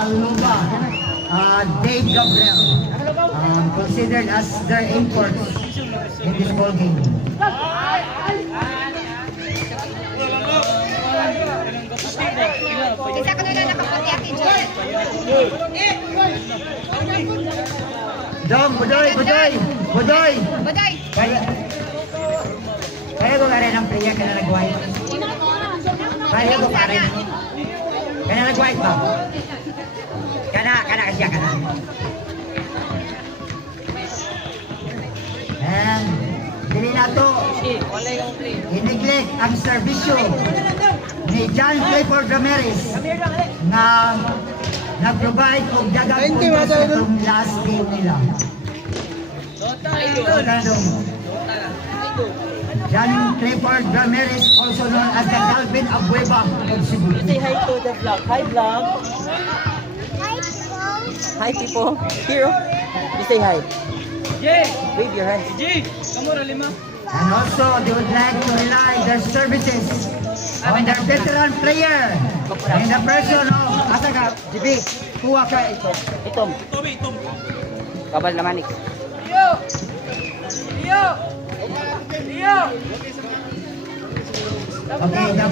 Aluba, Dave Gabriel, considered as their imports in this ball game. Isa ka na nakapati atin dyan. Dong, Budoy! Baday! Kaya ko ka rin ang player ka na nag-white. Kaya ko ka rin. Kaya na nag-white ba? Kana siya, kana. And, dili na to. I-neglect ang servisyo ni John Clifford Ramirez na nag-provide o dagang puntos sa itong last game nila. John Clifford Ramirez, also known as the Calvin Abueva of Cebu. Say hi to the vlog. Hi vlog. Hi people. Here. You say hi. Wave your hands. And also, they would like to rely their services on their veteran player in the person of Asaga. GB, kuha ka ito. Itom. Kabal naman ik. Okay, the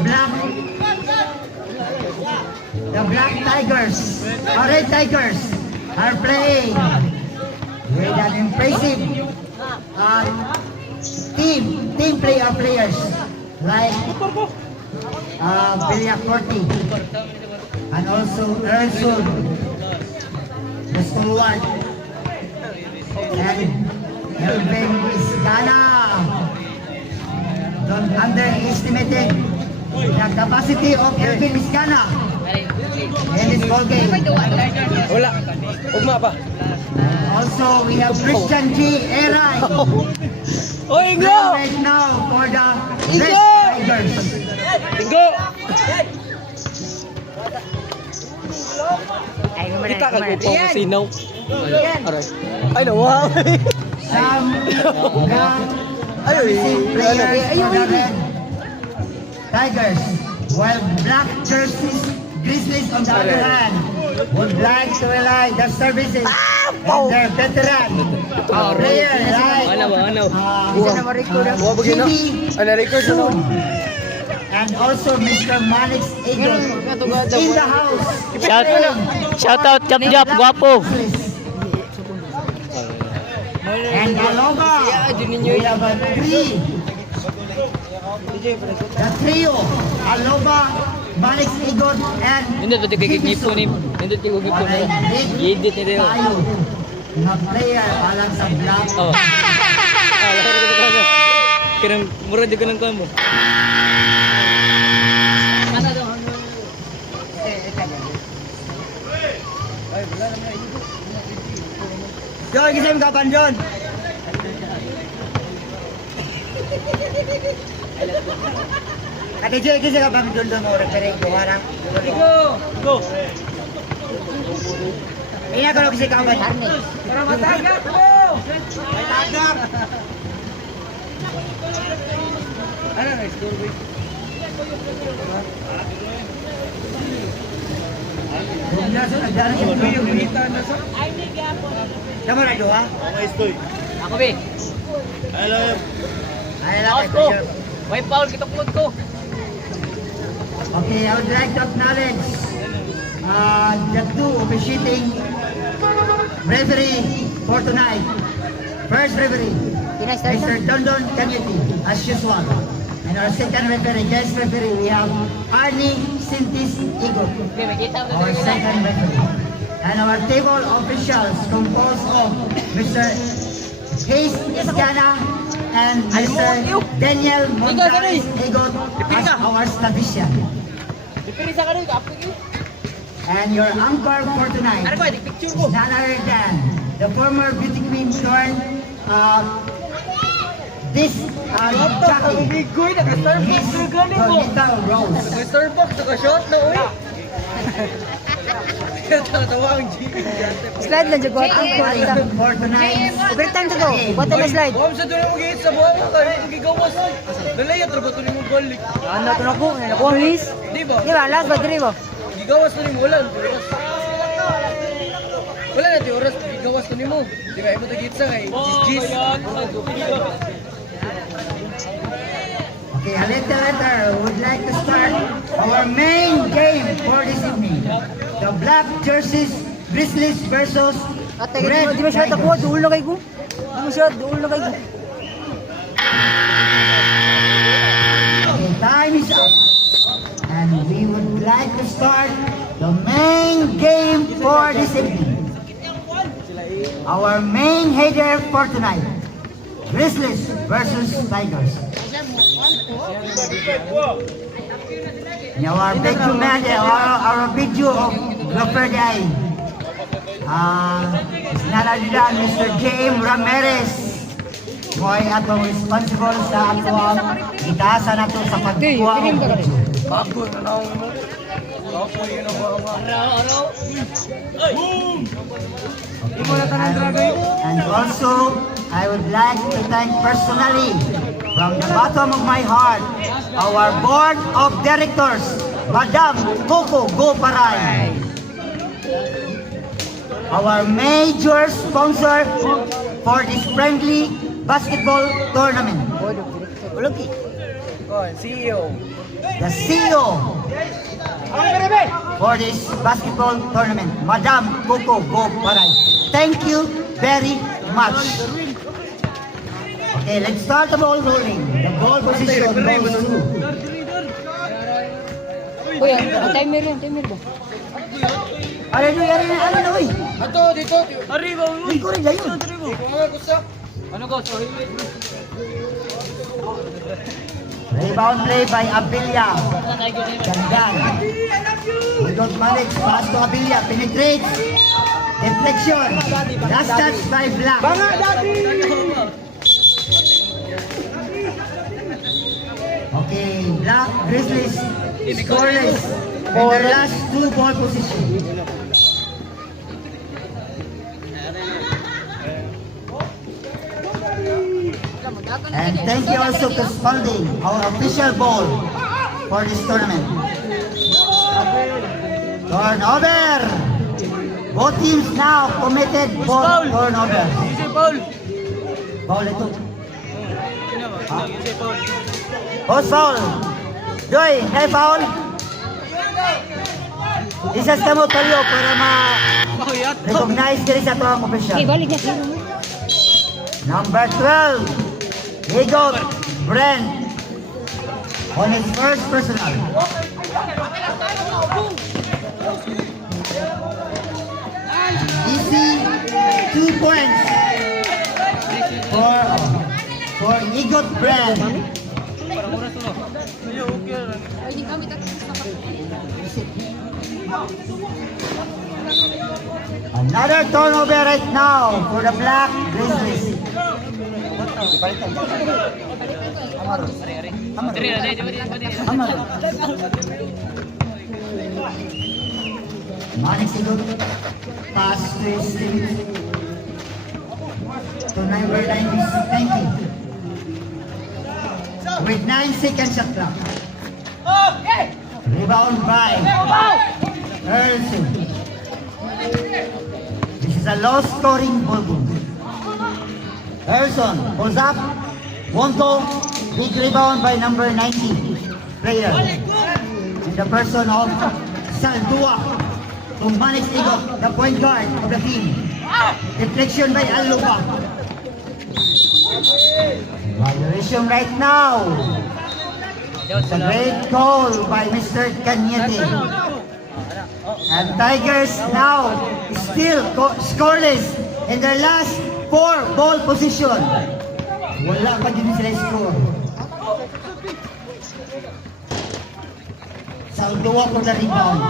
Black Tigers, or Red Tigers, are playing with an impressive team play of players like Villacorti and also Erson, the stalwart, and Melvin Isgana. Don't underestimate the capacity of Melvin Isgana in this ball game. Wala. Ugma pa. Also, we have Christian G. Eray. Oy, Playing right now for the Red Tigers. Bingo. Kita ka po mo sinaw. Aray. Ay, nawa. Some player for the Red Tigers, while Black jerseys, Grizzlies on the other hand, would like to rely the services of their veteran player like GB Soon, and also Mr. Manix Eagle is in the house. Shout out Jap Jap guwapo. And Aloba, we have a the trio, Aloba, Manix Eagle, and Hindi to gigipo ni. Hindi to gigipo ni. Edit ni Deo. na player alang sa Black. Oh. Kirang mura di ko ng kuwan mo. John, kisah yung kapan, John? Kata John, kisah kapan John doon mo referee ko harang? Go. Ina kalau kisah kapan? Para matagak ko. Tagak! Ano na score boy? Kamu na doha? Ako be. Ay lang Out ko. May foul kitukod ko. Okay, I would like to acknowledge the two officiating referee for tonight. First referee, Mr. Dondon Kanyeti, as usual. And our second referee, guest referee, we have Arnie Sintis Igot, our second referee. And our table officials composed of Mr. Hayes Isgana and Mr. Daniel Montanes Igot as our statistician. Dipili sa kanil ka apig. And your anchor for tonight Ano ko di picture is ko. none other than the former beauty queen turned this jockey. Bigoy na Starbucks Miss galing mo. Donita Rose. May Starbucks na shot na uy. Tawa ang GB. Slide lang jagwa ang kwarta. For tonight. Overtime to go. What the slide? Wam sa doon mo gihit sa buwan ka gigawas. Dalayat ra ba to nimo balik? Ano to na ko? Ano ko miss? Di ba? Di ba last ba diri ba? Gigawas to nimo ulan. Okay, a little later, would like to start our main game for this evening. The black jerseys, Grizzlies versus Ate, red di ba siya Tigers. takuha? Duol na kay ko. Di ba siya? Duol na kay ko. Okay, time is up. And we would like to start the main game for this evening. Our main header for tonight. Grizzlies versus Tigers. Our video man, our video of Gopher Day. Is none other than Mr. James Ramirez. Mo'y atong responsible sa atong itaasa na to sa pagkuha ng video. And also, I would like to thank personally, from the bottom of my heart, our board of directors, Madam Coco Goparay. Our major sponsor for this friendly basketball tournament. The CEO for this basketball tournament, Madam Coco Goparay. Thank you very much. Okay, let's start the ball rolling. The ball position goes to Uy, ang timer yan, timer ba? ano na, uy? Ato, dito. Arriba, Uy, ko rin yun. Ano ko? Rebound play by Abilia. Gandang. We don't manage. Pass to Abilia. Penetrates. Deflection. Last touch by Black. Okay, Black Grizzlies scoreless in their last two ball position. And thank you also to Spalding, our official ball for this tournament. Turnover! Both teams now committed ball turnover. Foul ito. Post foul. Joy, hey foul. Isas ka mo tayo para ma-recognize diri sa tuwang official. Okay, balik na. Number 12, Eagle Brent on his first personal. Easy 2 points for Eagle Brent. Another turnover right now for the Black Grizzlies. Manik Sigurd, pass to his team. To number 90. With 9 seconds shot clock. Rebound by Erson. This is a low scoring ball game. Erson pulls up, won't go. Big rebound by number 90 player. In the person of Saldua to Manik Igor, the point guard of the team. Deflection by Alupa. Violation right now. It's a great call by Mr. Cañete. And Tigers now still scoreless in their last 4 ball position. Wala pa din sila score. Saldua for the rebound.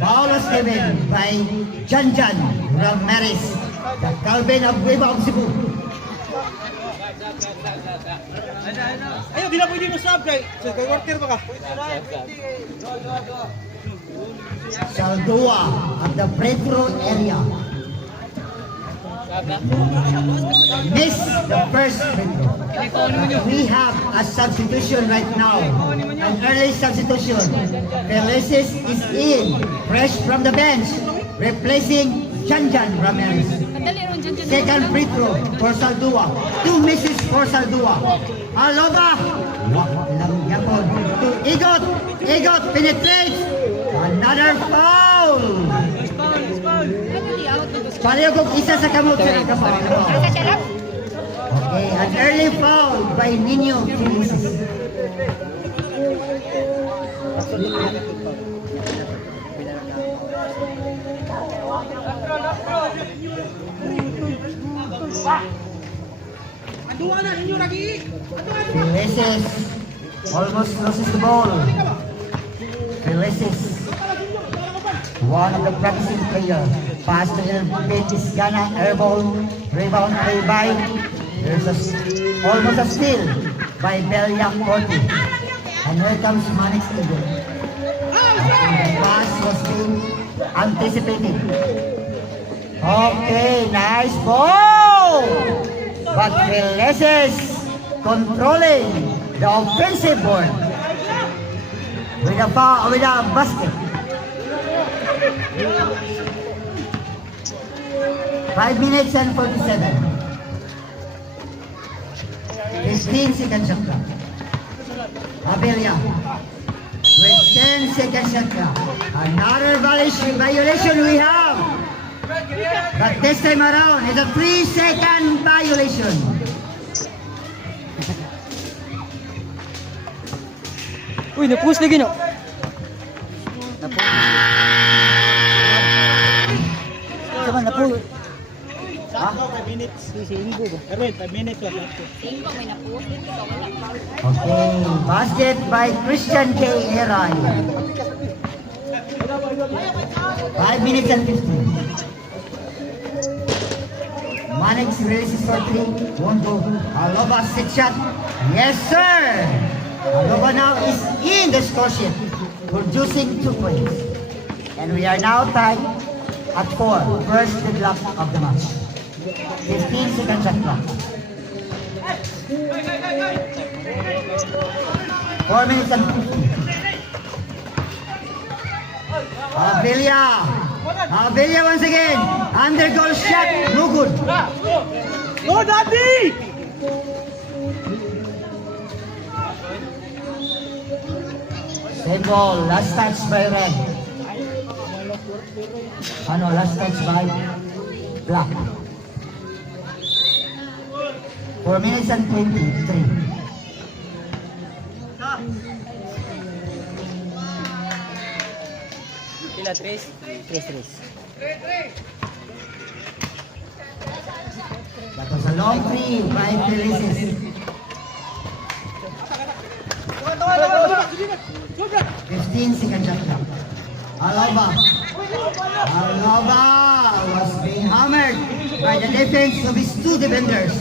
Foul was given by Janjan Ramirez, the Calvin Abueva of Cebu. Ayaw, di na pwede mo sub kay quarter ba ka? Saldua at the free throw area. Miss the first free throw. We have a substitution right now. An early substitution. Felices is in, fresh from the bench, replacing Janjan Ramirez. Madali ron dyan dyan. Second free throw for Saldua. 2 misses for Saldua. Aloba. Walang yapon. Igot. Igot penetrates. Another foul. Madali out. Palihog isa sa kamot sa kamot. Asa siya lang? Okay, an early foul by Nino Felices. Felices almost loses the ball. Felices, one of the practicing players. Pass to Elbit Isgana, airball, rebound play by. There's almost a steal by Belia Corti. And here comes Manix Eagle. The pass was being anticipated. Okay, nice ball! But Felices controlling the offensive board with a basket. 5 minutes and 47. 15 seconds shot clock. Abelia with 10 seconds shot clock. Another violation we have. But this time around, it's a 3-second violation. Uy, na-push lagi no. Sama na po. Sakto 5 minutes. Si Ingo ba? Erwin, 5 minutes lang. Singko may napuos. Ikaw wala. Okay, basket by Christian K. Heray. 5 minutes and 15. Manix releases for 3. Won't go. Aloba 6 shot. Yes, sir. Aloba now is in the score sheet, producing 2 points. And we are now tied at 4. First deadlock of the match. 15 seconds shot clock. 4 minutes and 50. Abelia. Abelia once again. Under goal shot. No good. Go, Daddy! Same ball. Last touch by Red. Last touch by Black. 4 minutes and 23. Pila, 3? 3. That was a long three by Felices. 15 seconds shot clock. Aloba was being hammered by the defense of his 2 defenders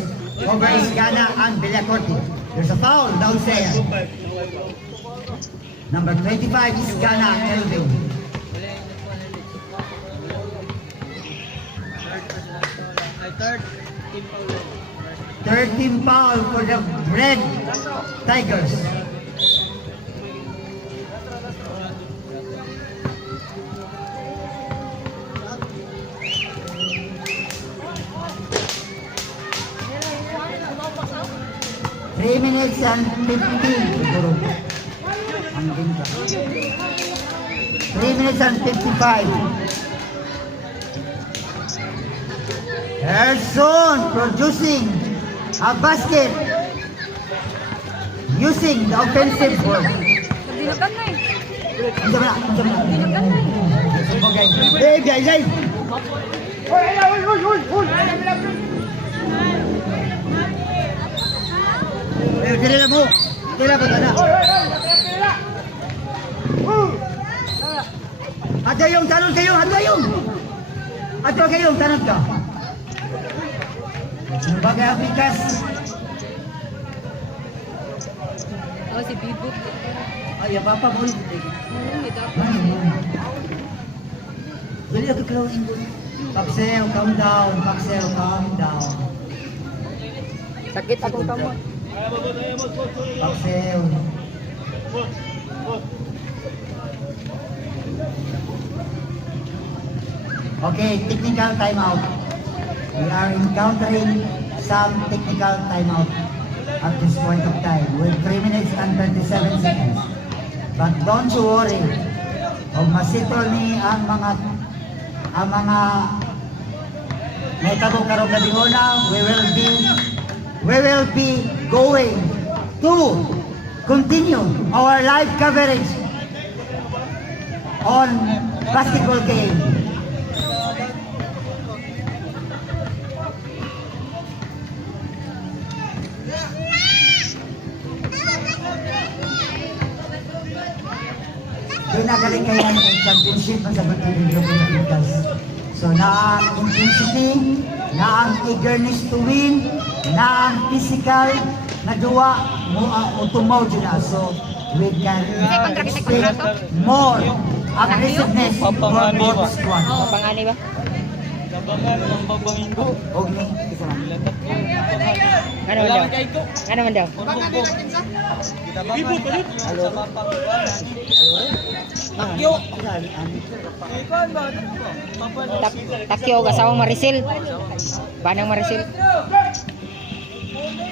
over Isgana and Villacorti. There's a foul downstairs. Number 25 Isgana Elvin. Third team foul for the Red Tigers. Three minutes and 15. 3 minutes and 55. Erson producing a basket using the offensive board. Dinagan na eh. Andiyan na. Dinagan na eh. Hey, guys. Dili na mo. Dili na po na. Ada yung tanong kayo, ada yung. Ato kayong tanong ka. Sebagai apikas. Oh, si Bibot. Ay, apa boleh. May dapat. Jadi aku closing pun. Paksel, calm down. Paksel, calm down. Sakit akong kamot. Paksel. Okay, technical timeout. We are encountering some technical timeout at this point of time with 3 minutes and 37 seconds. But don't you worry. Kung masitol ni ang mga may karong gabi una, we will be going to continue our live coverage on basketball game. Ginagaling kayo ng championship ng sagot ng Pilipinas. So na ang intensity, na ang eagerness to win, na ang physical, na duwa mo ang utumaw dyan na. So we can expect more aggressiveness for both squad. Pangani ba? Okay, isa lang. Ano man daw? Ano man daw? Takyo kasawang Marisil. Banang Marisil.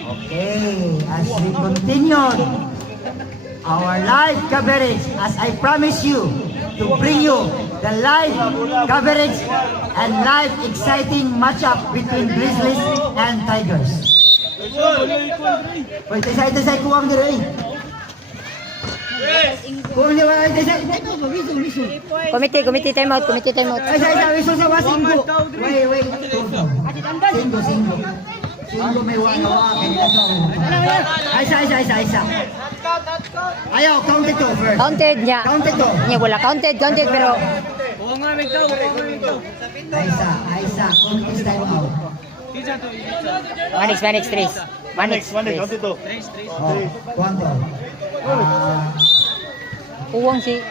Okay, as we continue our live coverage, as I promise you to bring you the live coverage and live exciting matchup between Grizzlies and Tigers. Wait, tesay kuwang diri. Kuwang di ba tesay? Committee time out. Ay, wiso sa wasinggo. Wait. Singgo. Singgo may wala kanila to. Ay, isa. Ayaw, count it to first. Counted niya. Count it to. Niya wala counted pero Aisa, contest time out. Manix 3. Manix. Oh, kuwanto. Uwang si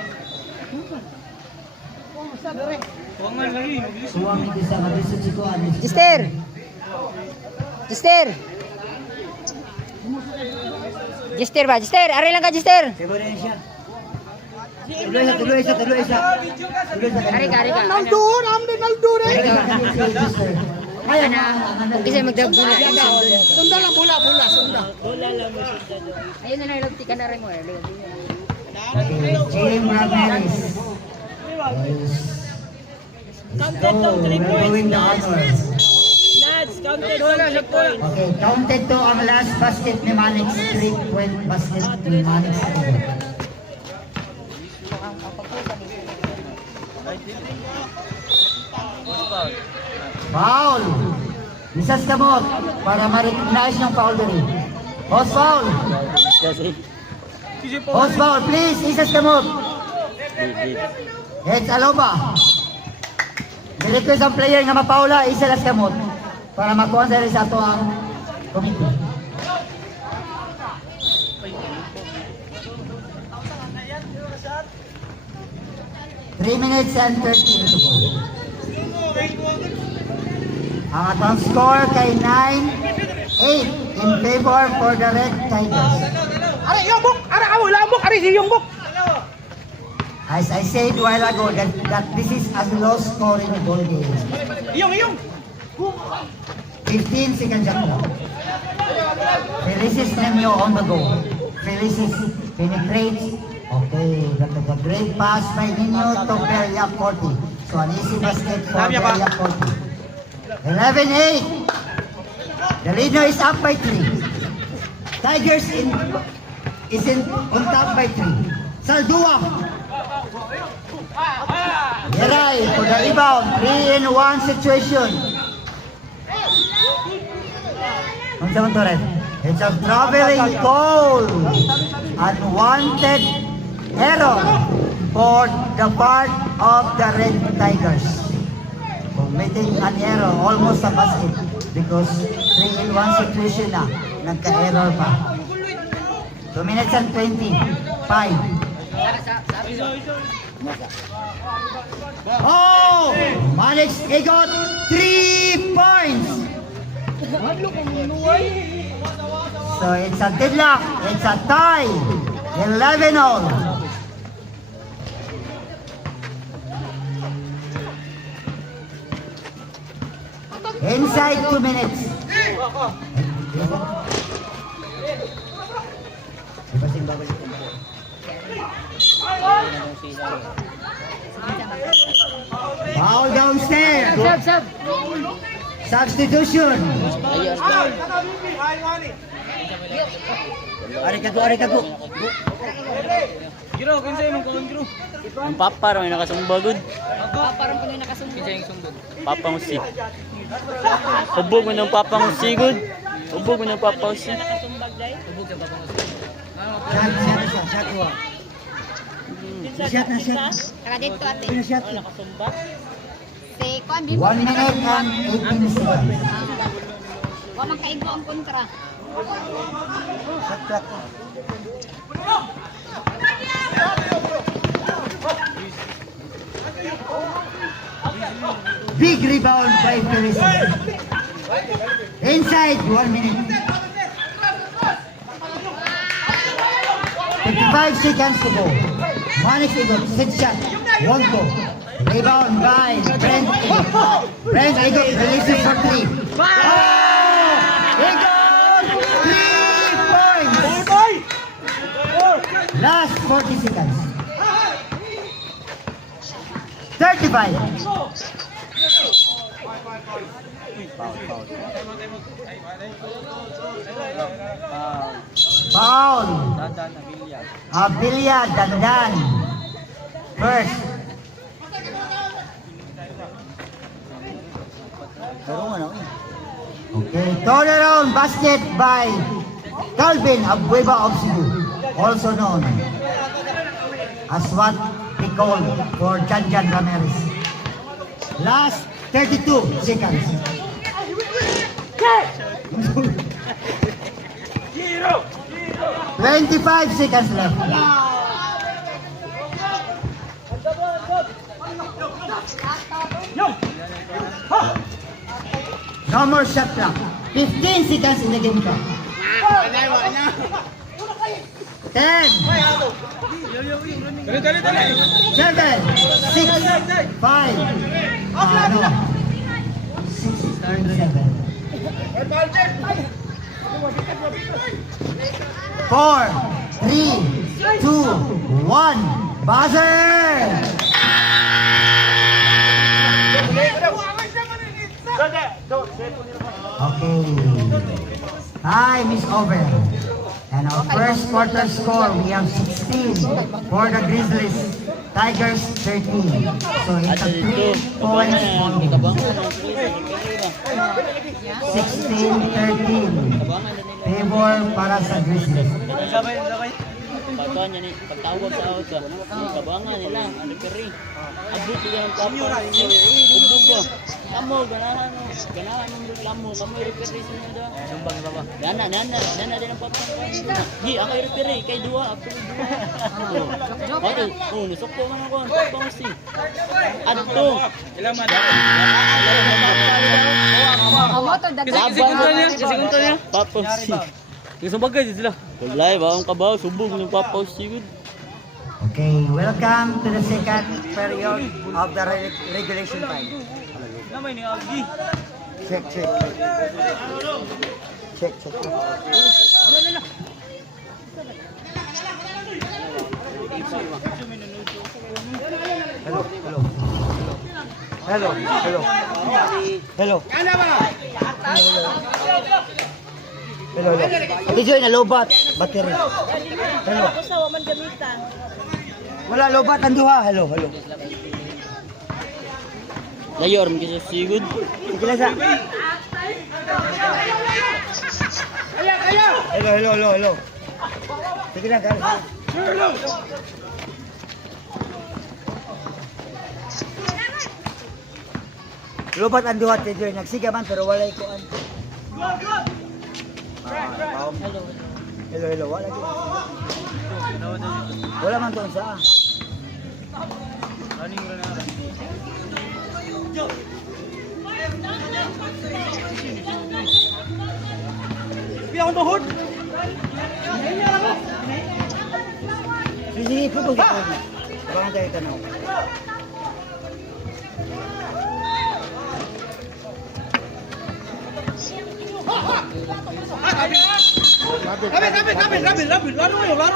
Suwang ito sa mabisot si Kuan. Jister. Jister ba? Jister, ari lang ka Jister. Siguro na siya. Tuloy isa. Ari ka. Naldur eh. Ayaw na. Kasi magdagbulan. Sunda lang, bola. Ayun na nalagti ka na rin mo. Okay, Jim Ramirez. Let's go. We're doing the honors. Okay, counted to ang last basket ni Manix. 3-point basket ni Manix. Foul! Misas kamot para ma-recognize yung foul dali. Host foul! Host foul, please! Isas kamot! Heads aloba! Request ang player nga mapaula, isa las kamot para makuha sa sa ato ang committee. Three minutes and 13 to go. Ang atong score kay 9-8 in favor for the Red Tigers. As I said a while ago, that this is a low-scoring ball game. 15 seconds up. Felicis Nemio on the go. Felicis penetrates. Okay, the great pass by Nino to Beria 40. So an easy basket for Beria 40. 11-8. The leader is up by 3. Tigers is on top by 3. Saldua. Yeray for the rebound. 3-in-1 situation. It's a traveling goal. Unwanted error for the part of the Red Tigers. Committing an error almost a basket because 3-in-1 situation na. Nagka-error pa. 2 minutes and 20. 5. Oh! Manix got 3 points! So it's a deadlock. It's a tie. 11-all. Inside 2 minutes. Foul downstairs. Sab, sab. Substitution. Ari kago. Giro, kinsay mong kaon, Giro? Ang papa raw yung nakasumbagod. Parang kuno nakasumbong. Kinsay yung sumbog? Papa mo si. Ubog mo ng papa mo si good. Ubog mo ng papa mo si. Subog sa papa mo. Shot na shot. Kaka dito ate. Shot. Si Kuan Bimbo. 1 minute and 18 seconds. Wa man kaigo ang kontra. Shot clock. Big rebound by Perisic. Inside 1 minute. 55 seconds to go. Manik Igor, 6 shot. 1 go. Rebound by Brent Igor. Brent Igor releases for 3. Oh! Igor! 3 points! Last 40 seconds. 35. Foul. Abilia Dandan. First. Okay, turnaround basket by Calvin Abueva of Cebu, also known as what we call for Janjan Ramirez. Last 32 seconds. 25 seconds left. No more shot clock. 15 seconds in the game clock. 10, 7, 6, 5, 6, 7, 4, 3, 2, 1. Buzzer! Okay. Time is over. And our first quarter score, we have 16 for the Grizzlies. Tigers 13. So it's a 3 points ball game. 16-13. Favor para sa Grizzlies. Pagkuhan niya ni, pagtawag sa out ka, kabangan nila, ang referee. Abot nila ng papa, ubog ba? Kamo, ganahan ng reklamo, kamo yung referee sa mga daw. Sumbang ba ba? Nana din ang papa. Di, ako yung referee, kay Dua, ako yung Dua. Oo, nusok ko man ako, ang papa mo si. Adto. Ilang man? Amo to dagdag. Laban niya. Papa si. Yung sumbagay sila. Kulay ba ang kabaw, subog ng papa si good. Okay, welcome to the second period of the regulation time. Namay ni Agi. Check. Hello. Hello. Ate Joy, na lobat. Battery. Hello. Wala lobat ang duha. Hello. Layor, magkisa si good. Sige lang sa. Hello. Sige lang, guys. Lobat ang duha, Ate Joy. Nagsiga man, pero walay ko an. Hello. Wala man doon sa. Piang tuhod. Sige, putol ka. Parang tayo tanaw.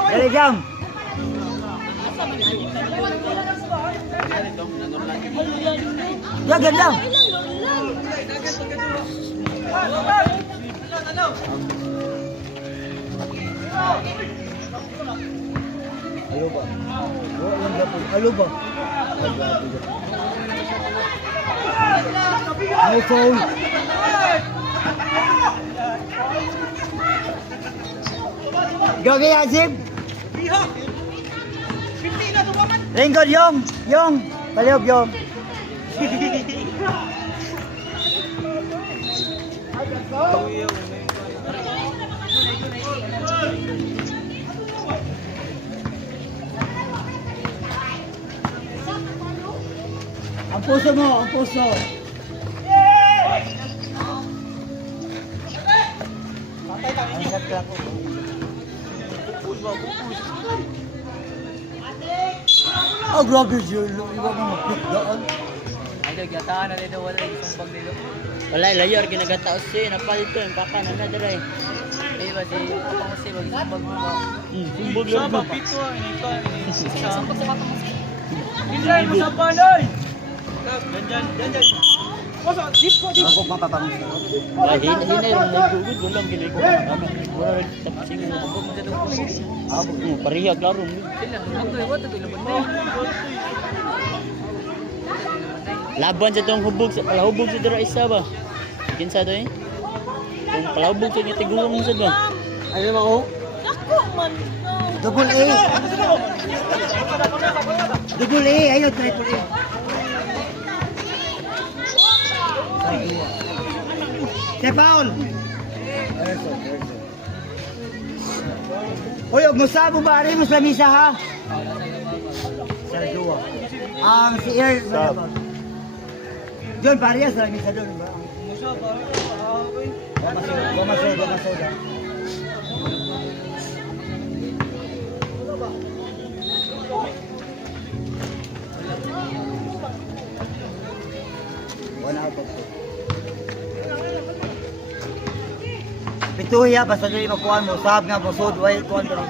Dali jam. Ya ganda. Halo ba? Ay foul. Gagi Azib. Ringkod Yong. Palihog Yong. Ang puso mo, ang puso. Oh, grabe yun. Iba mo magpigdaan. Wala, layor, ginagataos siya. Napalit ko yung papa na nadara eh. Sumbog lang ba? Ako papapang. Hinay rin nagugod. Walang ginagawa. Wala rin tapsing na nabog. Parihag laro. Laban sa itong hubog. Palahubog sa dira isa ba? Kinsa to eh? Kung palahubog sa niya tigulang mo sa ba? Ayaw ako. Double A. Double A. Ayaw, triple A. Si Paul. Uy, huwag mo sa bubari mo sa misa ha. Sa duwa. Si Air. John Parias sa misa doon. Bumasod. Pituya, basta dili makuha mo, sahab nga mo, sod, way, kuhan mo.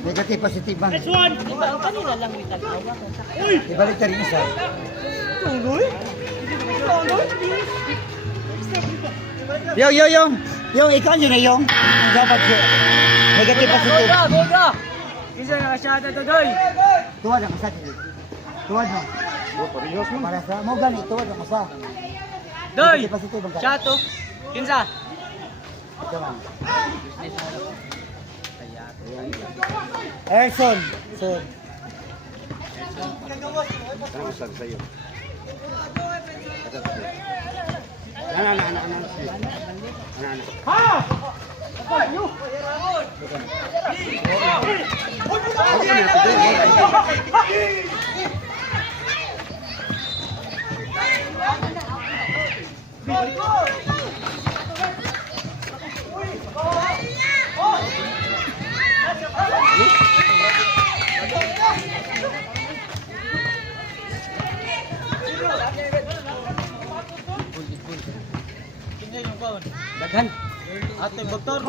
Negative, positive bang? Kanina lang may tag-awa ko. Ibalik ka rin isa. Yung ikaw yun na yung dapat siya. Negative positive. Goga! Kisa nakasyata to, Doy! Tuwad ang kasat. Tuwad mo. Para sa mo gani, tuwad ang kasat. Doy! Negative positive ang kasat. Shato! Kinsa? Erson. Son. Daghan! Ate, baktor! Di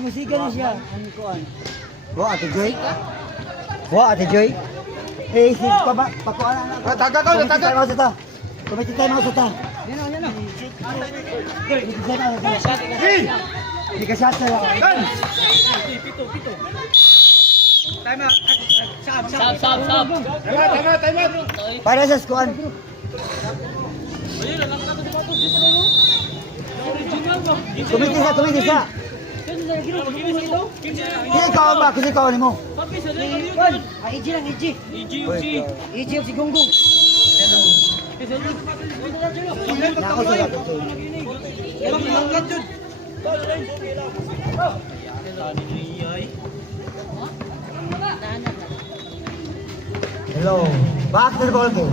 mo siga na siya. Ano kuan? Ate Joy. Ate Joy. Si pakuan na. Taga. Kumiti tayo mga sata. Yan. Hindi ka shot na lang. Pito! Time out! Sab! Para sa skuan. Kumiti sa. Kini ikaw ni mo. EG lang, EG! EG si Gonggong! Nako sa lahat. Hello. Back to the ball game.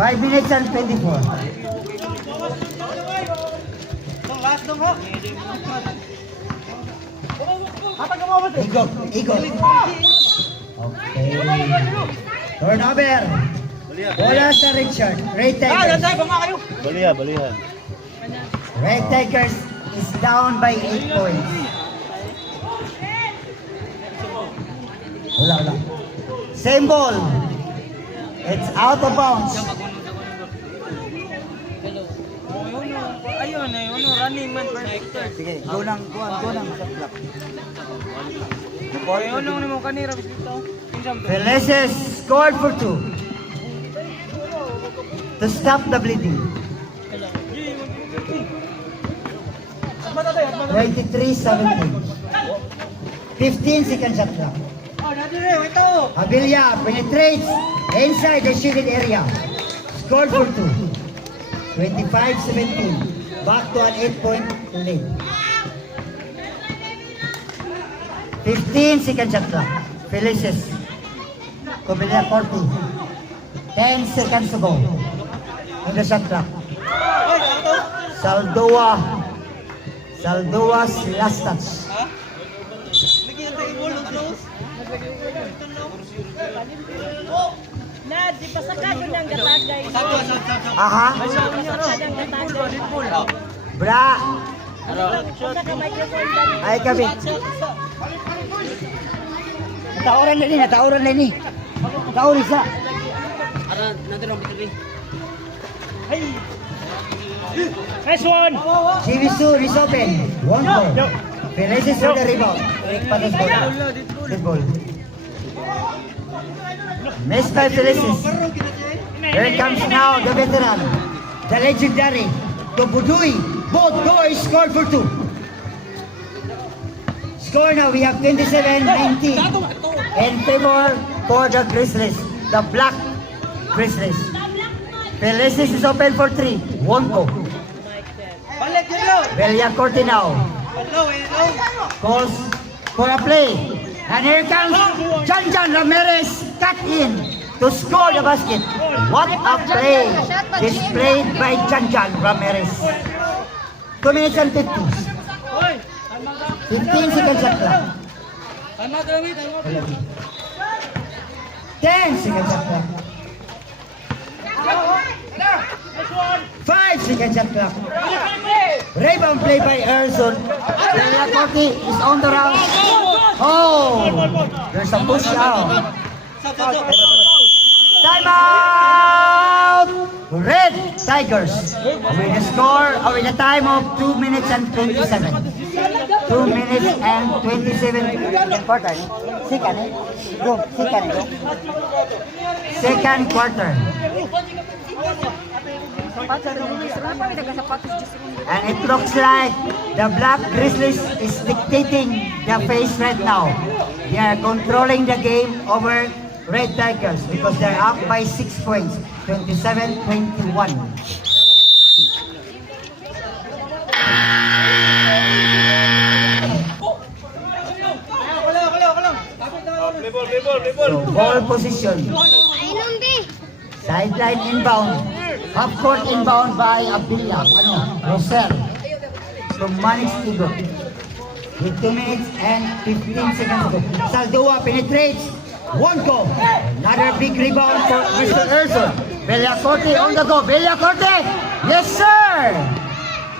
5 minutes and 24. Igot. Okay. Turnover. Bola sa Richard. Red Tigers. Balihan. Red Tigers is down by 8 points. Wala. Same ball. It's out of bounds. Ayun, running man per hectare. Sige, go lang sa clock. Ayun, mo kanira dito. Felices scored for 2 to stop the bleeding. 23-17. 15 seconds shot clock. Abilia penetrates inside the shaded area. Scored for 2. 25-17. Back to an 8-point lead. 15 seconds shot clock. Felices. Abilia 40. 10 seconds to go. In the shot clock. Saldoa's last touch. Nad, di pa sakado ng gatagay. Aha. Sakado ng gatagay. Bra. Punta ka microphone dali. Ay kabi. Natauran na ni. Natauran sa. Nice one! Chivisu is open. 1-4. Felices for the rebound. Patas bola. Good ball. Missed by Felices. Here comes now the veteran. The legendary. The Budui. Both goals scored for 2. Score now, we have 27-19 in favor for the Grizzlies. The Black Grizzlies. Felices is open for 3. Wonko. Belia Cortinao. Calls for a play. And here comes Janjan Ramirez cut in to score the basket. What a play displayed by Janjan Ramirez. 2 minutes and 50. 15 seconds shot clock. 10 seconds shot clock. 5 seconds shot clock. Rebound play by Erson. Corti is on the round. Oh, there's a push out. Timeout! Red Tigers with a score or with a time of 2 minutes and 27. 2 minutes and 27 quarter. Second quarter. And it looks like the Black Grizzlies is dictating the pace right now. They are controlling the game over Red Tigers because they're up by 6 points, 27-21. So, ball position. Sideline inbound. Half court inbound by Abilia. Rosel. From Manix Igot. With 2 minutes and 15 seconds to go. Saldoa penetrates. One go. Another big rebound for Mr. Erson. Bellacorte on the go. Bellacorte! Yes, sir!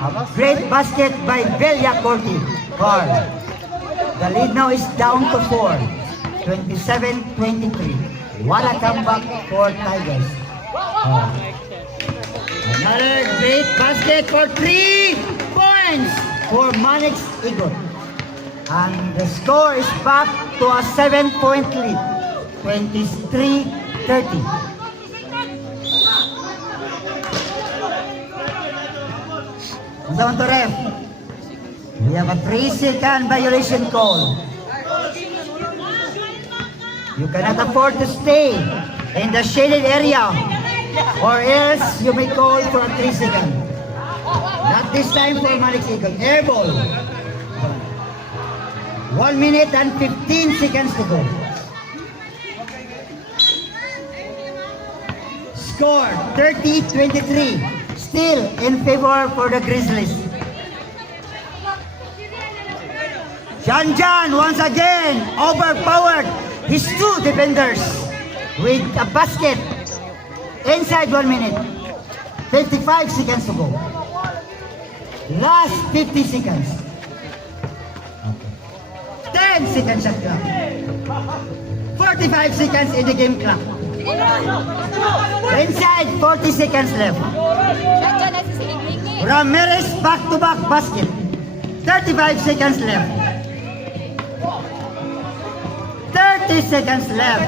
A great basket by Bellacorte. The lead now is down to 4. 27-23. What a comeback for Tigers. Another great basket for 3 points for Manix Igot. And the score is back to a 7-point lead. 23-30. Down to ref. We have a 3-second violation call. You cannot afford to stay in the shaded area or else you may call for a 3-second. Not this time for Manix Igot. Air ball. 1 minute and 15 seconds to go. Score 30-23. Still in favor for the Grizzlies. Janjan once again overpowered his two defenders with a basket inside 1 minute. 55 seconds to go. Last 50 seconds. 10 seconds shot clock. 45 seconds in the game clock. Inside 40 seconds left. Ramirez back-to-back basket. 35 seconds left. 30 seconds left.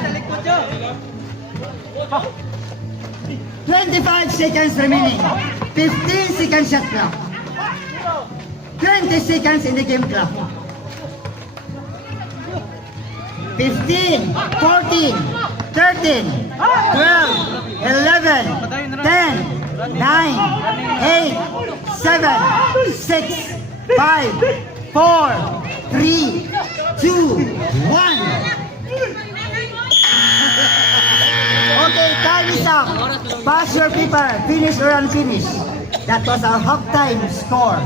25 seconds remaining. 15 seconds shot clock. 20 seconds in the game clock. 15, 14, 13, 12, 11, 10, 9, 8, 7, 6, 5, 4, 3, 2, 1. Okay, time is up. Pass your paper. Finish or unfinish. That was our halftime score.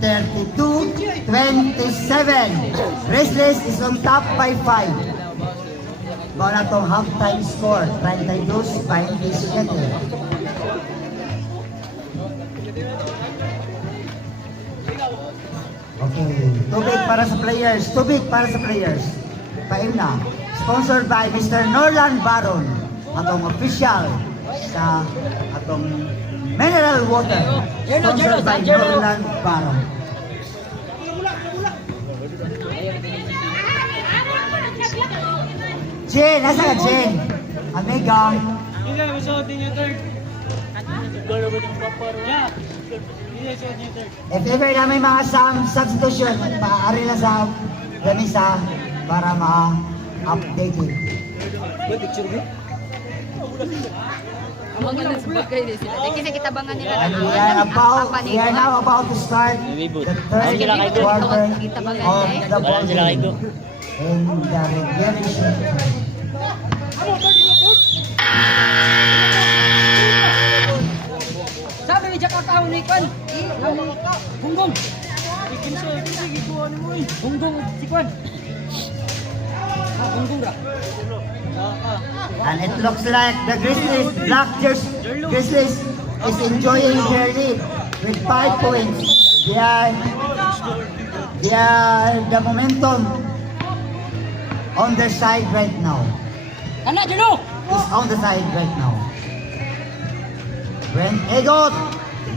32-27. Grizzlies is on top by 5. Mao na tong halftime score. 32-27. Okay. Tubig para sa players. Tubig para sa players. Paim na. Sponsored by Mr. Norland Baron. Atong official sa atong mineral water. Sponsored by Norland Baron. Jen, nasa ka Jen? Amigang. If ever na may mga substitution, maaari na sa lamisa para ma-update it. Kasi kita bangan nila And we are now about to start the third quarter of the ball game in the regulation. Sabi ni Jack Kakao ni Kwan. Bunggong. Bunggong si Kwan. Bunggong ra. And it looks like the Grizzlies, Black Grizzlies is enjoying their lead with 5 points. They are the momentum on their side right now. Kana Juno. Is on the side right now. Brent Egot.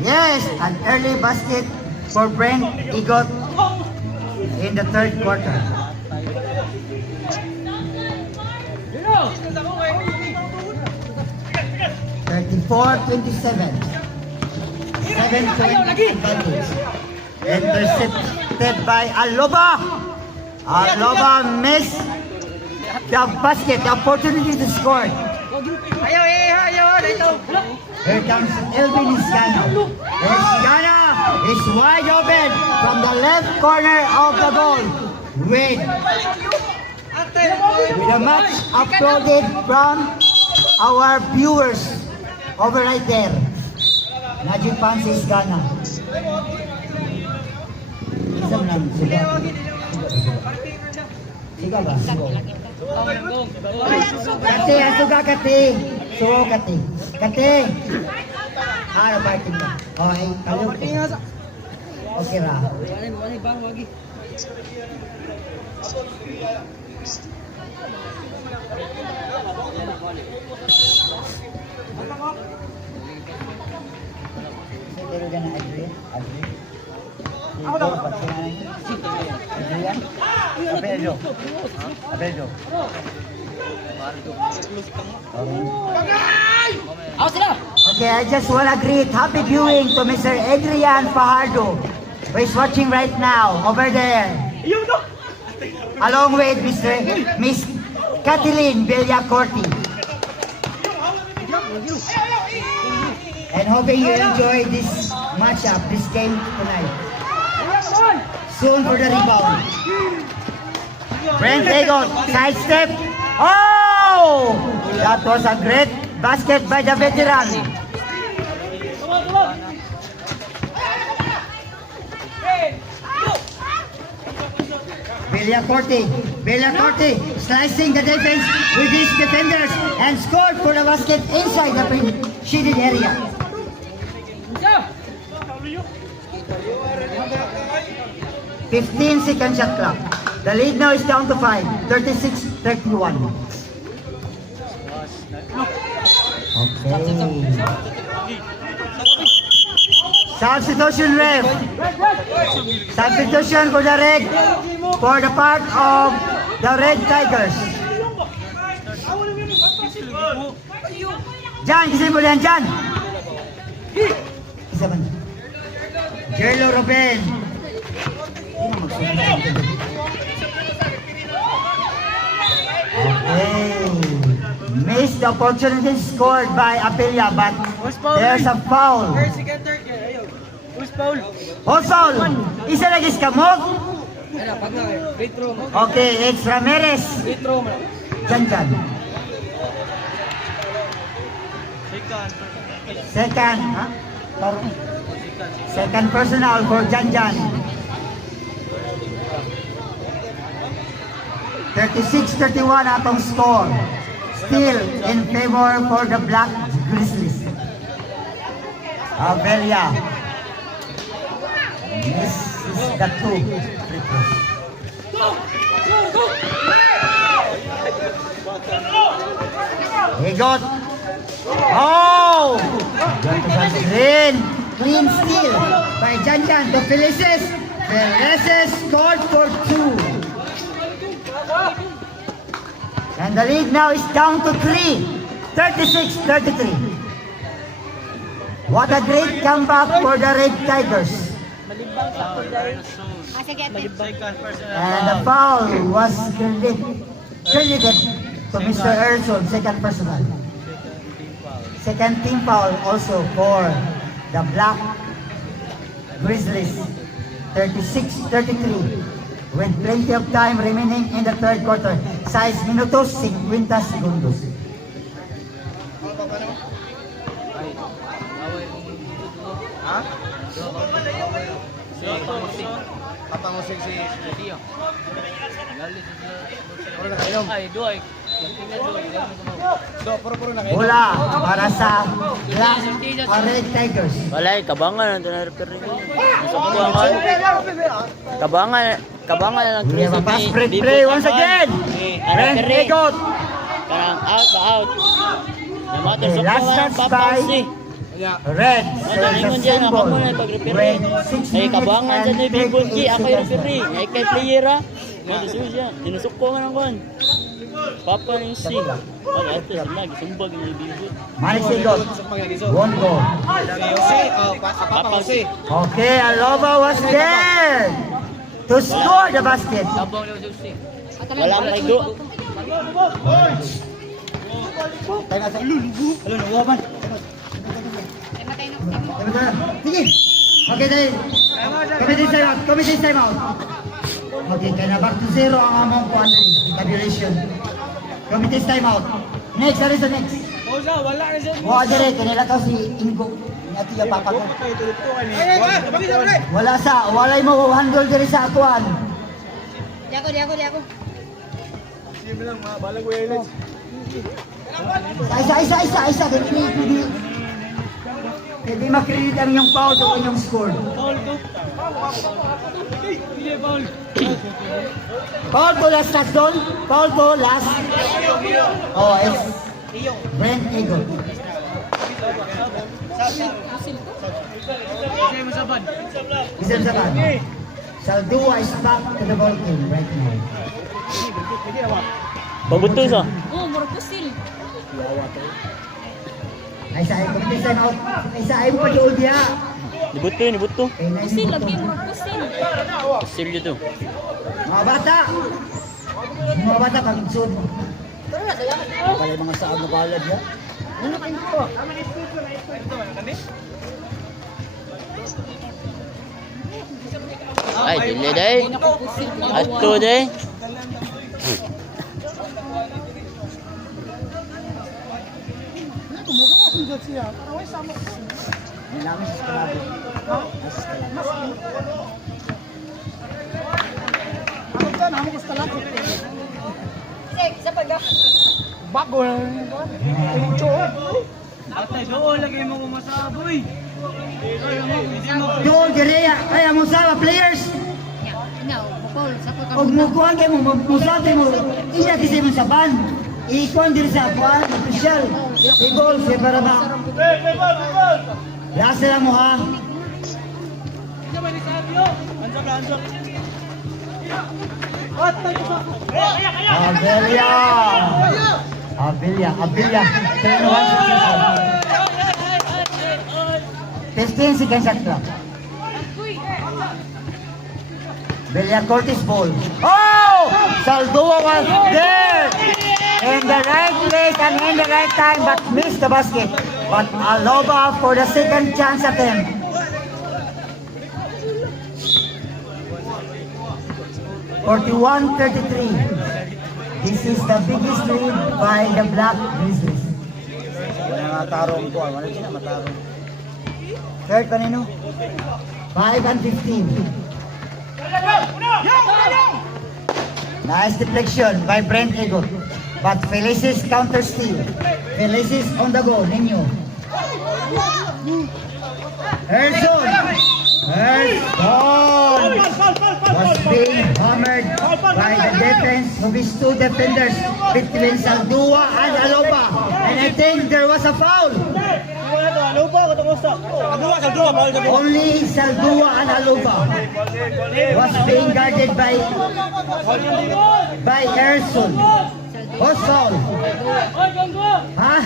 Yes, an early basket for Brent Egot in the third quarter. 34-27. 7-point advantage. Intercepted by Aloba. Aloba missed the basket, the opportunity to score. Here comes Elvin Isgana. Isgana is wide open from the left corner of the goal. With a match uploaded from our viewers over right there. Najib Pansi Isgana. Isang lang, siga. Siga ba? Kati, asuga kati. Suo kati. Kati. Ano party mo? Okay, kalong ko. Okay ra. Pero gana Adrian? Adrian? Abelio. Abelio. Okay, I just want to greet happy viewing to Mr. Adrian Fajardo, who is watching right now over there. Along with Miss Kathleen Villacorti. And hoping you enjoy this matchup, this game tonight. Soon for the rebound. Brent Egot, sidestep. Oh! That was a great Basket by the veteran. Villacorte slicing the defense with his defenders and scored for the basket inside the shaded area. "15-second shot clock. The lead now is down to 5, 36-31. Okay. Substitution ref. Substitution for the red, for the part of the Red Tigers. Jan, kasi mo yan, Jan. Isa ba na? Jello Ruben. Okay. Missed the opportunity scored by Apilia, but there's a foul. Who's foul? Isa lagi skamog? Okay, it's Ramirez. Jan. Second, ha? Second personal for Jan. 36-31 atong score. Still in favor for the Black Grizzlies. Avelia. This is the 2 free throws. Higot. Oh! Clean steal by Jan to Felices. Felices scored for 2. And the lead now is down to 3. 36-33. What a great comeback for the Red Tigers. And the foul was credited to Mr. Erson, second personal. Second team foul also for the Black Grizzlies. 36-33. With plenty of time remaining in the third quarter. 6 minutos, 50 segundos. Papangusig si Dio. Bola para sa Black Red Tigers. Walay, kabangan ang referee. Kabangan ang We have a fast break play once again. Red Higot. Karang out ba out. Namater Okay, sa last kuwan shots by papausi. Red. Madalingon dyan ako muna pag-referee. Ay kabangan dyan na bibulki. Ako yung referee. Ay kay playera. Madalingon siya. Dinusok ko nga ng kuwan. Papa yung si. Ay ito sila. Gisumbag yung ibibul. Manis Higot. One goal. Papangusig. Okay, Aloba was there to score the basket. Wala kang kay do. Sige. Okay, dahil. Committee time out. Okay, kaya na back to 0 ang among tabulation. Committee time out. Next, ano sa next? Wala dire, kanila to si Ingo. Ati ya papa ko. Walay mo handle dire sa akuan. Di ako. Isa. Hindi makredit ang inyong foul o inyong score. Foul to last doon. Foul to last. Oh, it's Brent Eagle. Isang saban. Saldua is back to the ball game right now. Pabutos ah. Oh, mura pusil. Ay sa ay committee time out. Ay sa ay mo pa di uldia. Nibuto. Kay na Pusil lagi mura pusil. Pasil yun to. Mga bata pag insud. Pala mga saab na balad ya. Ano kayo ko? Ay, dili day. Ato day. jud siya. Para way sama. Nilamis sa kalabo. Ako dyan, amo ko sa talakot. Sek, sa pagka. Bago lang. Ucho. Atay, doon lagi mo kumasaboy. Doon, Jerea. Kaya mo sa players. No, Paul, sa pagka. Og mo kuhan kayo mo, musate mo. Iya kasi mo sa ban. Ikuan diri sa kuhan, official. Igol, siya para ba? Lasa lang mo ha. Abelia. 15 seconds at clock. Belia Cortis ball. Oh! Saldua was there! In the right place and in the right time but missed the basket. But Aloba for the second chance attempt. (41-33). This is the biggest lead by the Black Grizzlies. Matarong ko, wala sila matarong. Third kanino? 5 and 15. Nice deflection by Brent Egot. But Felicis counter steal. Felicis on the go, Ninyo. Herzog was being hammered by the defense of his two defenders between Saldua and Aloba. And I think there was a foul. Only Saldua and Aloba was being guarded by Erson. What's foul? Huh?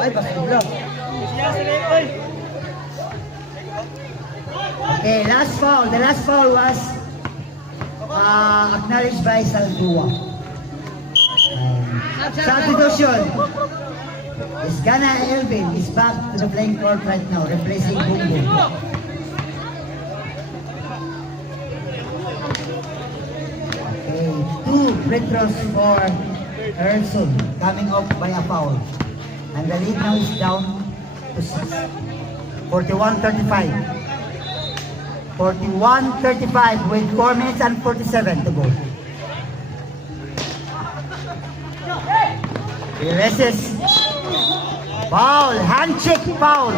Ibon siyo. Okay, last foul. The last foul was acknowledged by Saldua. Substitution. Isgana Elvin is back to the playing court right now, replacing Bungo. Okay, 2 free throws for Erson, coming off by a foul. And the lead now is down to 6. 41-35. 41-35 with 4 minutes and 47 to go. Reses. Foul, handshake foul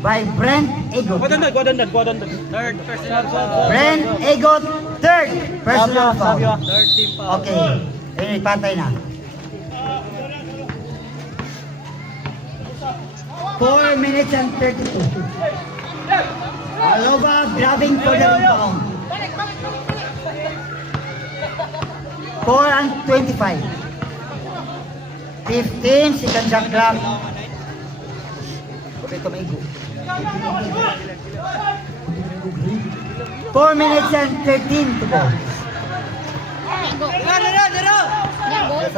by Brent Egot. Third personal foul. Brent Egot, third personal foul. Third team foul. Okay, ayun, patay na. 4 minutes and 32. Aloba grabbing for the rebound. 4 and 25. 15 second shot clock. Okay, tumigo. 4 minutes and 13 to go. Nyago.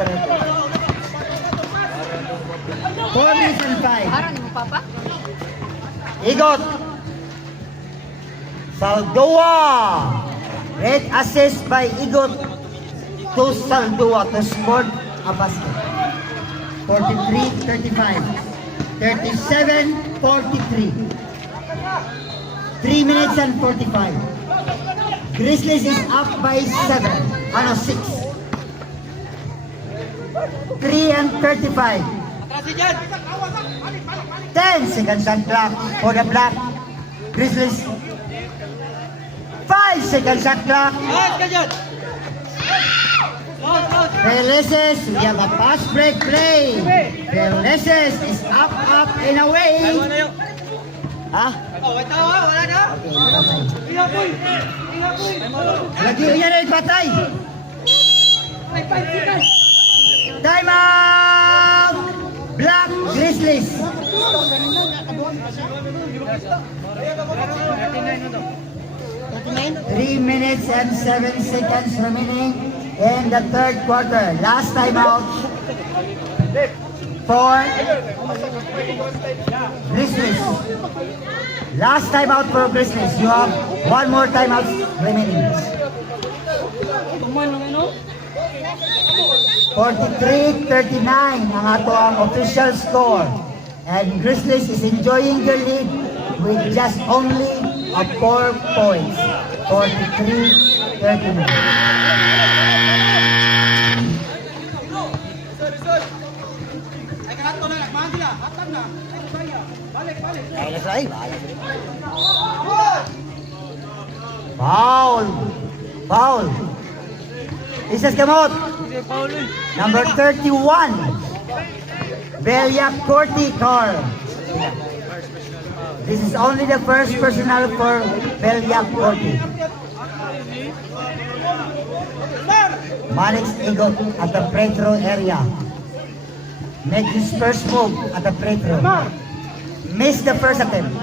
4 minutes and 5. Parang ni mo, Papa? Igot. Saldua. Red assist by Igot to Saldua to score a basket. 43-35. 37-43. 3 minutes and 45. Grizzlies is up by 7. 6. 3 and 35. 10 seconds on clock for the Black Grizzlies. 5 seconds on clock. Felices, we have a pass break play. Felices is up and away. Ha? Lagi yan ay patay. Time out! Black Grizzlies. 3 minutes and 7 seconds remaining in the third quarter. Last time out for Grizzlies. Last time out for Grizzlies. You have one more timeout remaining. 43-39 ang ato ang official score. And Grizzlies is enjoying their lead with just only a 4 points. 43-39. Foul! Foul! Isas Gamot! Number 31! Belia Corti Car. This is only the first personal for Belia Corti. Manix Igot at the free throw area. Make his first move at the free throw. Miss the first attempt.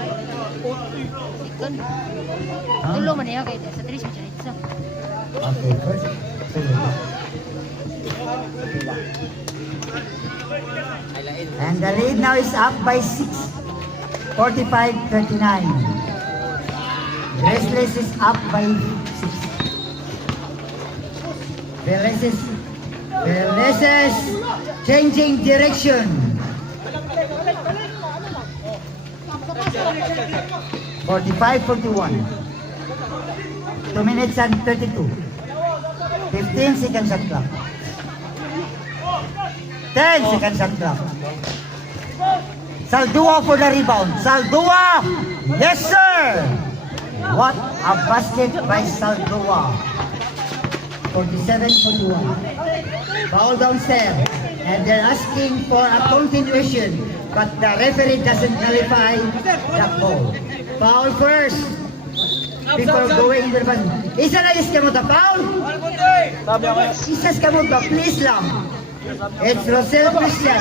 Tulo man niya kay sa Tris mo siya. Okay, first. And the lead now is up by 6. 45-39. Grizzlies is up by 6. Veleses changing direction. 45-41. 2 minutes and 32. 15 seconds shot clock. 10 seconds shot clock. Saldua for the rebound. Saldua! Yes, sir! What a basket by Saldua. 47-41. Foul downstairs. And they're asking for a continuation. But the referee doesn't nullify the call. Foul first. Before going into the ball. Isa na is kamuta. Foul! Isas kamuta. Please lang. It's Rosel Christian.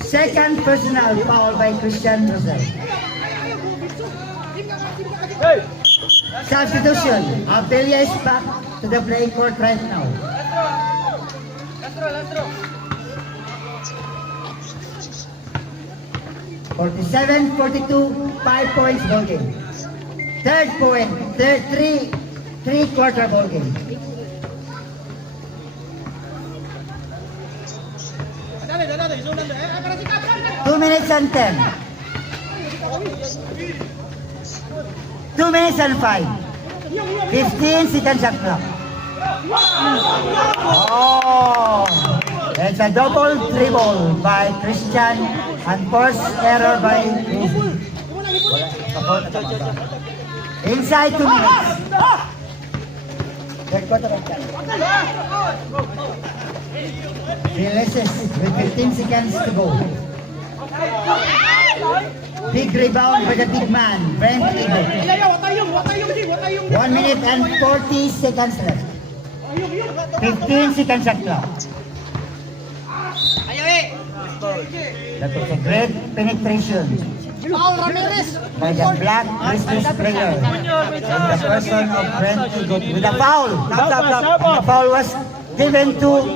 Second personal foul by Christian Rosel. Substitution. Abelia is back to the playing court right now. Forty-seven, 42, 5 points ball game. Third point, three-quarter ball game. Two minutes and 10. 2 minutes and 5. 15 seconds shot clock. Oh! It's a double dribble by Christian and forced error by inside 2 minutes. Third quarter of time. Veleses with 15 seconds to go. Big rebound by the big man, Brent Igo. 1 minute and 40 seconds left. 15 seconds shot clock. That was a great penetration by the Black Grizzlies player in the person of Brent Igo with a foul. And the foul was given to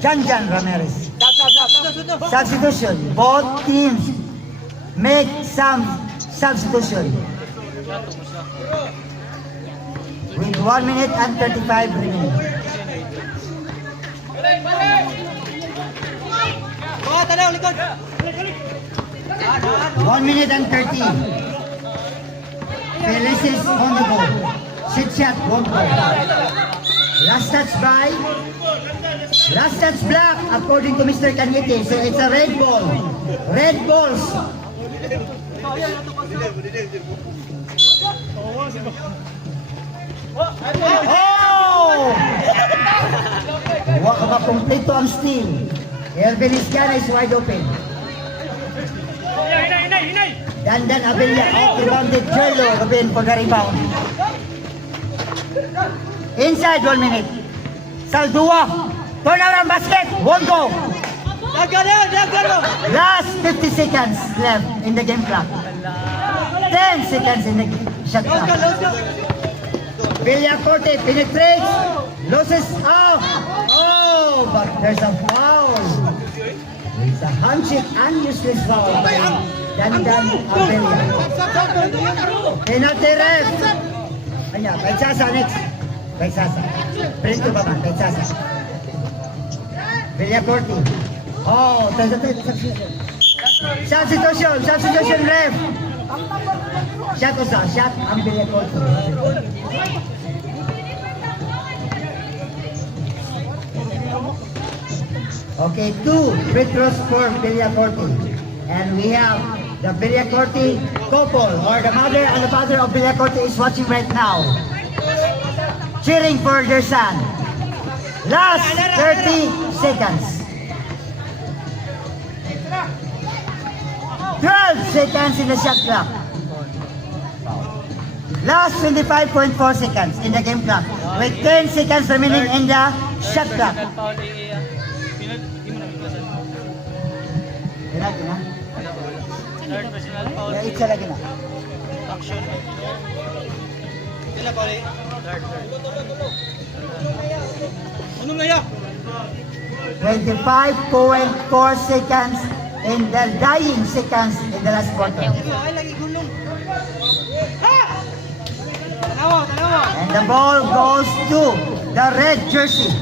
Janjan Ramirez. Substitution. Both teams make some substitution. With 1 minute and 35 remaining. One minute and 30. Felices on the ball. Sit shot, won't go. Last touch by. Last touch block according to Mr. Cañete. So it's a red ball. Red balls. Oh! Waka ba kompleto ang steal. Ervin Iscana is wide open. Dandan Abelia out-rebounded Jello Robin for the rebound. Inside 1 minute. Saldua. Turn around basket. Won't go. Last 50 seconds left in the game clock. 10 seconds in the shot clock. Villacorte penetrates. Loses out. but there's a foul. It's a handshake and useless foul by Dandan Abelia. Penalty ref. Anya, Paisasa next. Paisasa. Print to Baba, Paisasa. Villacorti. Oh, substitution ref. Shot usa, shot ang Villacorti. Okay, 2 free throws for Villacorti. And we have the Villacorti couple, or the mother and the father of Villacorti is watching right now. Cheering for their son. Last 30 seconds. 12 seconds in the shot clock. Last 25.4 seconds in the game clock. With 10 seconds remaining in the shot clock. Lagi na? Third personal foul. Ya, isa lagi na. Action. Kailan pa ulit? Third. Anong naya? 25.4 seconds in the dying seconds in the last quarter. Ay, lagi gulong. And the ball goes to the red jersey.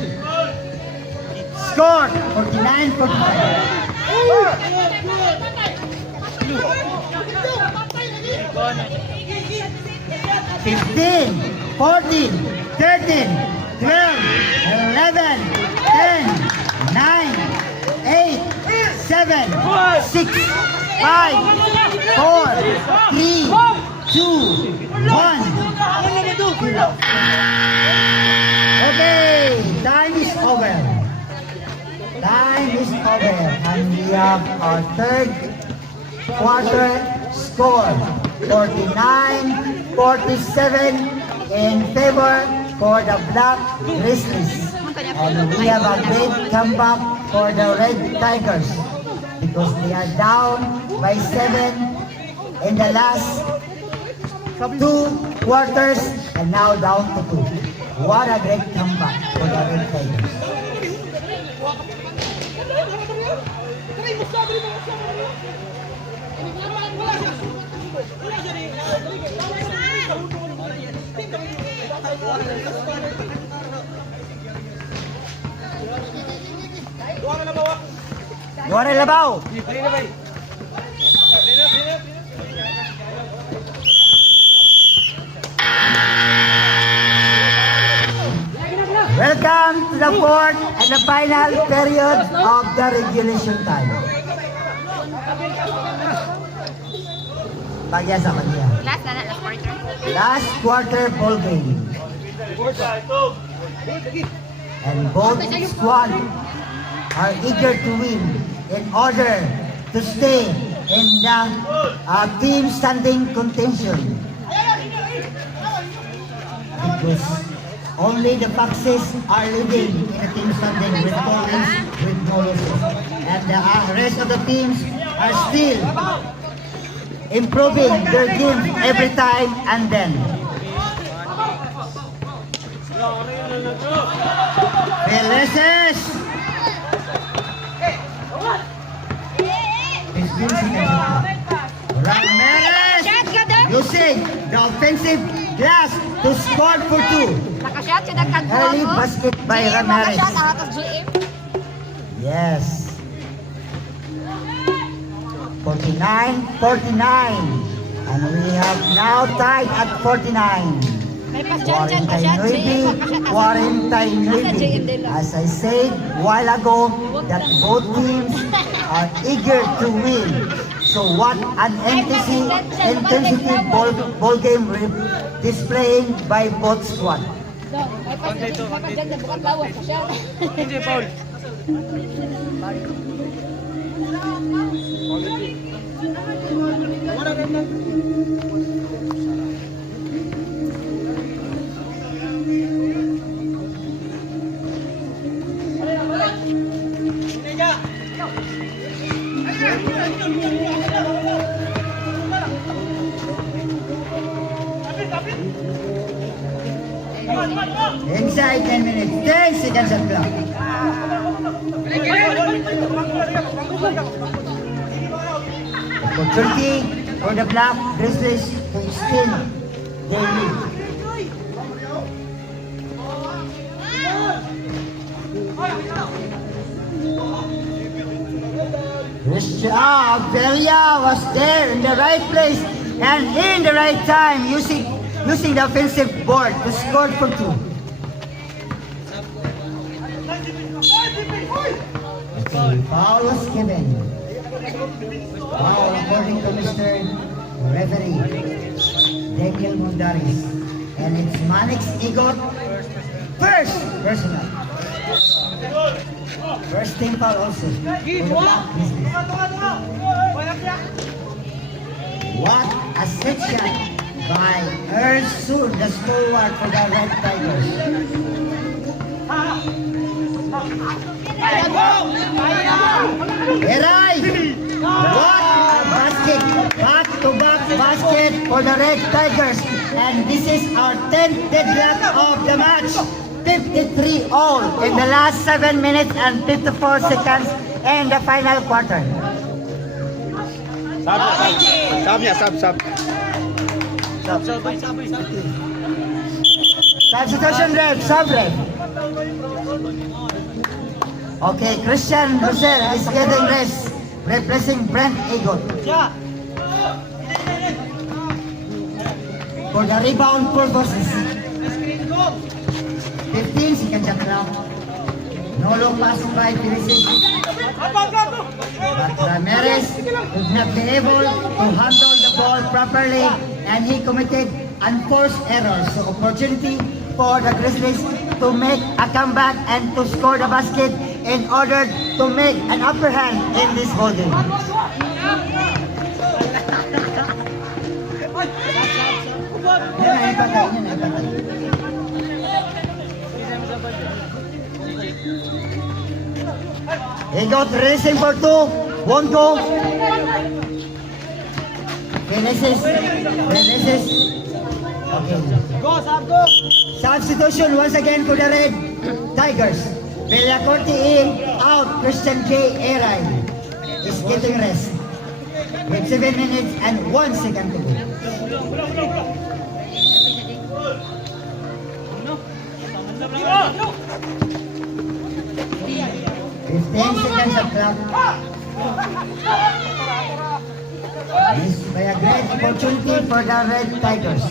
Score 49-45. 15, 14, 13, 12, 11, 10, 9, 8, 7, 6, 5, 4, 3, 2, 1. Okay, time is over. Time is over. And we have our third quarter score. 49-47 in favor for the Black Grizzlies. And we have a great comeback for the Red Tigers because they are down by 7 in the last 2 quarters and now down to 2. What a great comeback for the Red Tigers. Luar Labaw. Welcome to the fourth and the final period of the regulation time. Pagyasa, Magia. Last na last quarter. Last quarter ball game. And both squads are eager to win in order to stay in the team standing contention. Because only the Foxes are leading in the team standing with 4 wins, with no losses. And the rest of the teams are still improving their game every time and then. Veleses! Ramirez using the offensive glass to score for 2. Nakashot siya dagkag buwan Early mo. basket by Ramirez. Nakashot atos GM. Yes. 49-49. And we have now tied at 49. May pas-dyan pa siya. Quarantine Navy. As I said a while ago, that both teams are eager to win. So what an intensity ball game displaying by both squads. May pas-dyan na bukang lawas pa siya. Hindi, Paul. Inside 10 minutes, 10 seconds of clock. Opportunity for the Black Grizzlies to extend their lead. Velia was there in the right place and in the right time using the offensive board to score for 2. Okay, foul was given. Foul according to Mr. Referee Daniel Mundaris. And it's Manix Igot. First personal. First team foul also. For the Black Grizzlies. What a set shot by Earl Soon, the stalwart for the Red Tigers. Eray! What a basket! Back-to-back basket for the Red Tigers. And this is our 10th deadlock of the match. 53 all in the last 7 minutes and 54 seconds in the final quarter. Substitution ref, sub-ref. Okay, Christian Rosel is getting rest, replacing Brent Egot. For the rebound purposes. 15 seconds shot clock. No long pass by Perisic. But Ramirez would not be able to handle the ball properly and he committed unforced errors. So opportunity for the Grizzlies to make a comeback and to score the basket in order to make an upper hand in this ball game. Yan ay patay, yan ay patay. He got racing for 2, won't go. Finishes. Okay. Substitution once again for the Red Tigers. Villacorte in, out. Christian J. Eray is getting rest. With 7 minutes and 1 second to go. 15 seconds of clock. This by a great opportunity for the Red Tigers.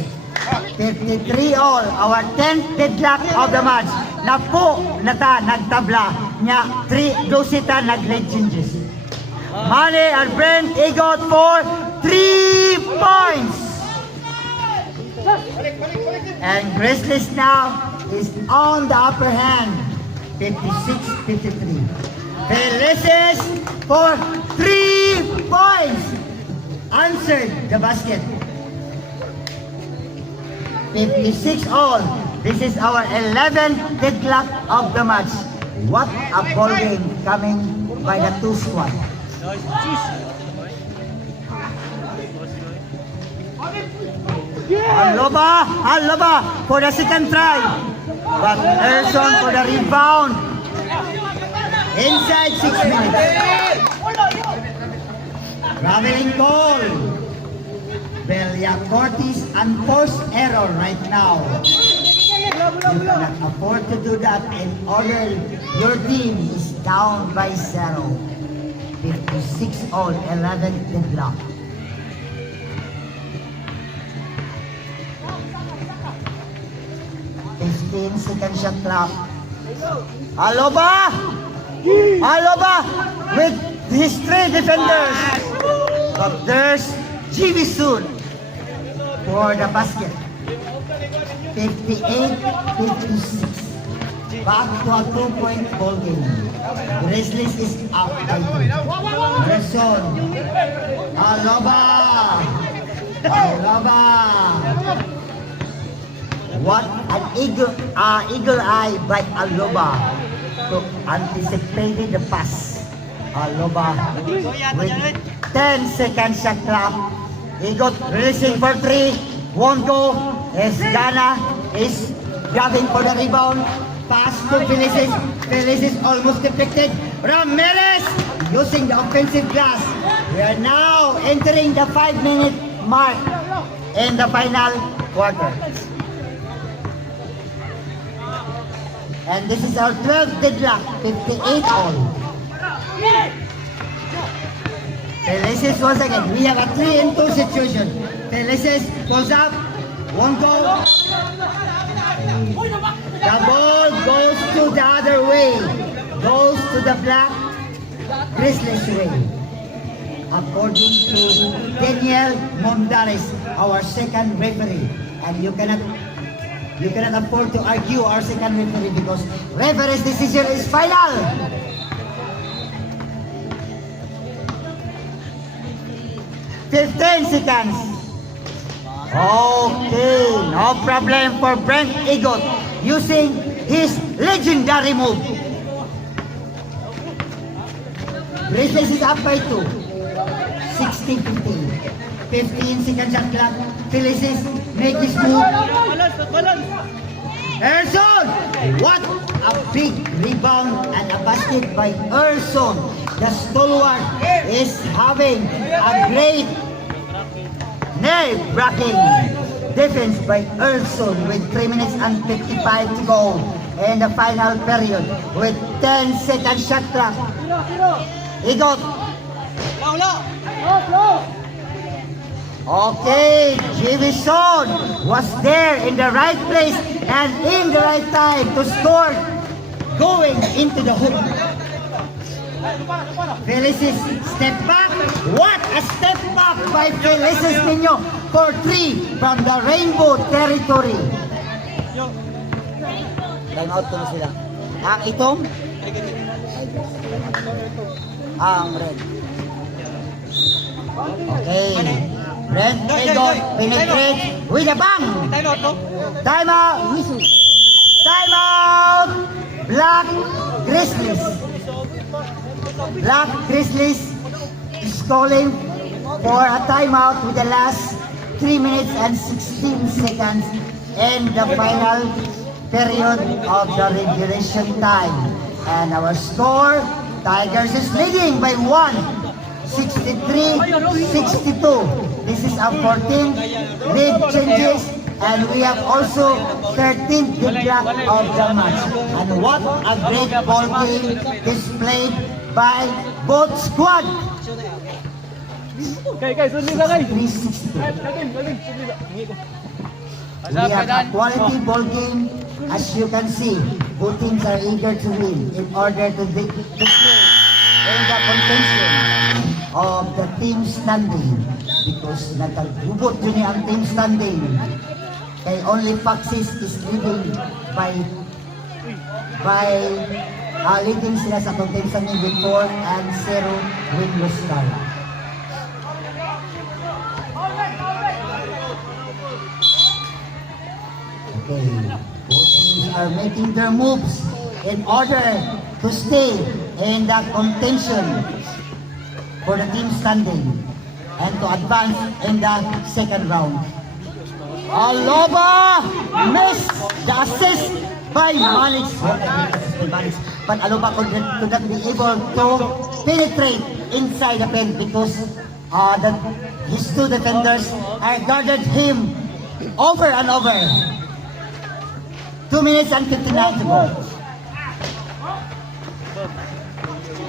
53 all, our 10th deadlock of the match. Na po nata nagtabla niya 3 dosita nag-lead changes. Mane and Brent Egot for 3 points. And Grizzlies now is on the upper hand. 56-53. Felices for 3 points. Answered the basket. 56 all. This is our 11th deadlock of the match. What a ball game coming by the 2 squad. Aloba for the second try. But Erson for the rebound. Inside 6 minutes. Traveling goal. Villacorte's unforced error right now. You cannot afford to do that in order your team is down by 0. 56 all, 11 deadlock. Second shot clock. Aloba with his 3 defenders. But there's GB Soon for the basket. 58-56. Back to a 2-point ball game. Grizzlies is out by 2. Gerson. Aloba. What an eagle eye by Aloba to anticipate the pass. Aloba with 10 seconds shot clock. He got releasing for 3. Won't go. Esgana is grabbing for the rebound. pass to Felices. Felices almost deflected. Ramirez using the offensive glass. We are now entering the 5-minute mark in the final quarter. And this is our 12th deadlock, 58 all. Felices once again. We have a 3-2 situation. Felices pulls up, won't go. The ball goes to the other way. Goes to the Black Grizzlies way. According to Daniel Mondares, our second referee. And you cannot afford to argue our second referee because referee's decision is final. "15 seconds. Okay, no problem for Brent Egot using his legendary move. Grizzlies is up by 2. 16-15. 15 seconds shot clock. Felices make his move. Erson! What a big rebound and a basket by Erson. The stalwart is having a great nerve-wracking defense by Erson with 3 minutes and 55 to go in the final period with 10 seconds shot clock. Igot. Okay, Jimison was there in the right place and in the right time to score going into the hoop. Felices step back. What a step back by Felices ninyo for 3 from the Rainbow territory. Time out ko na sila. Ang itong? Ang red. Okay. Brent Egot penetrate with a bang. Time out. Time out. Black Grizzlies. Black Grizzlies is calling for a timeout with the last 3 minutes and 16 seconds in the final period of the regulation time. And our score, Tigers is leading by 1. 63-62. This is our 14th lead changes and we have also 13th deadlock of the match. And what a great ball game displayed by both squad. 362. We have a quality ball game. As you can see, both teams are eager to win in order to display in the contention of the team standing because nagkagubot yun ang team standing kay only Foxes is leading by leading sila sa team standing with 4 and 0 winless start. Okay, both teams are making their moves in order to stay in the contention for the team standing and to advance in the second round. Aloba missed the assist by Manix. But Aloba could not be able to penetrate inside the pen because his two defenders are guarded him over and over. 2 minutes and 59 to go.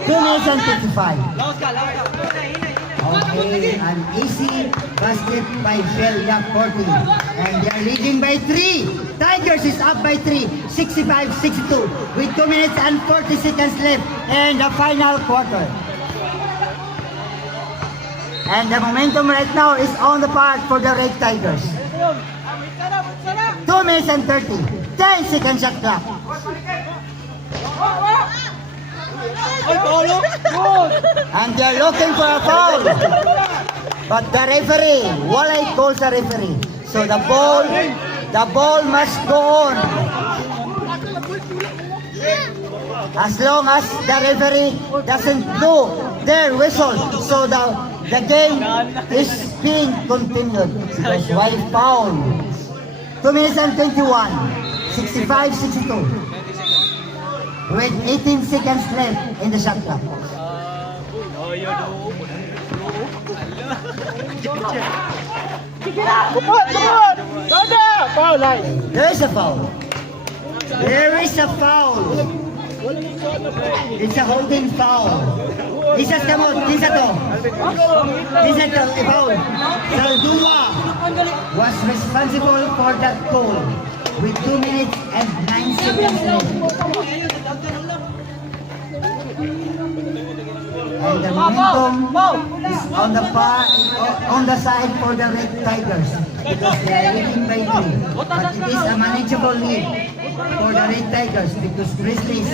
2 minutes and 55. Okay, an easy basket by Belia Corti. And they are leading by 3. Tigers is up by 3, 65-62 with 2 minutes and 40 seconds left in the final quarter. And the momentum right now is on the part for the Red Tigers. 2 minutes and 30. 10 seconds shot clock. And they're looking for a foul. But the referee, Walay calls the referee. So the ball must go on. As long as the referee doesn't blow their whistle. So the game is being continued. Because why foul? 2 minutes and 21. 65-62. with 18 seconds left in the shot clock. Foul, ay. There is a foul. There is a foul. It's a holding foul. Isa kamot, isa to. Isa to, a foul. Saldua was responsible for that goal with 2 minutes and 9 seconds left. And the momentum is on the side for the Red Tigers because they are leading by 3. But it is a manageable lead for the Red Tigers because Grizzlies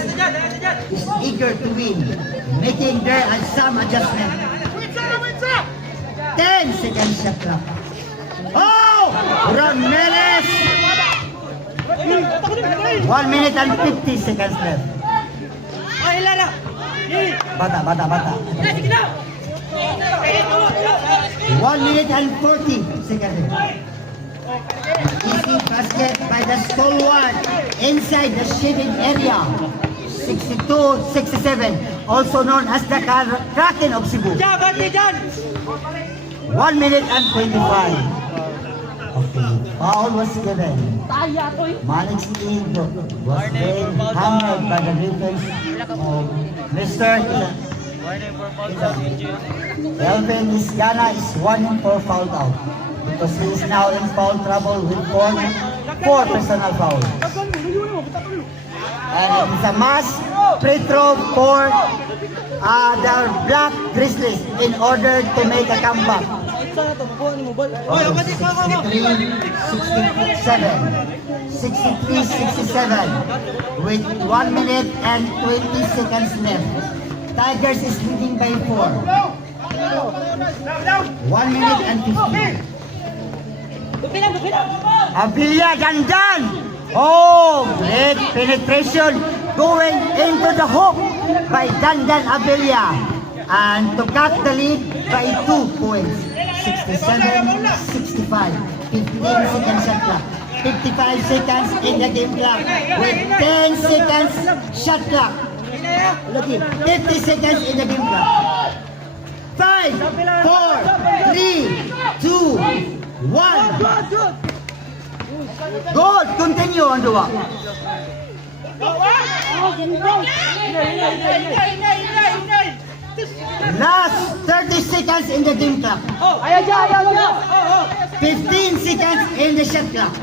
is eager to win, making their some adjustment. 10 seconds shot clock. Oh! Ramirez! 1 minute and 50 seconds left. Bata. 1 minute and 40 seconds left. Easy basket by the stalwart inside the shaded area. 62-67, also known as the Kraken of Cebu. 1 minute and 25. Okay, foul was given. Malik Steve was being hammered by the defense of Mr. Elvin Isgana is warning for foul out because he is now in foul trouble with four personal fouls. And it is a mass free throw for the Black Grizzlies in order to make a comeback. 63-67 with 1 minute and 20 seconds left. Tigers is leading by 4. 1 minute and 15. Abilia Dandan! Oh, great penetration going into the hoop by Dandan Abilia. And to cut the lead by 2 points. 67-65. 15 seconds shot clock. 55 seconds in the game clock with 10 seconds shot clock. 50 seconds in the game clock. 5, 4, 3, 2, 1. Good. Continue on the walk. Last 30 seconds in the game clock. 15 seconds in the shot clock.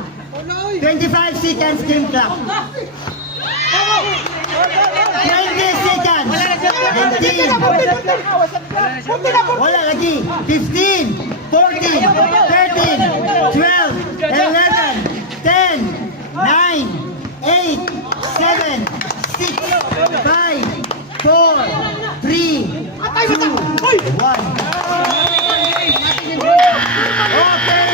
25 seconds game clock. 20 seconds. 19. Wala lagi. 15, 14, 13, 12, 11, 10, 9, 8, 7, 6, 5, 4, 3, 2, 1. Okay.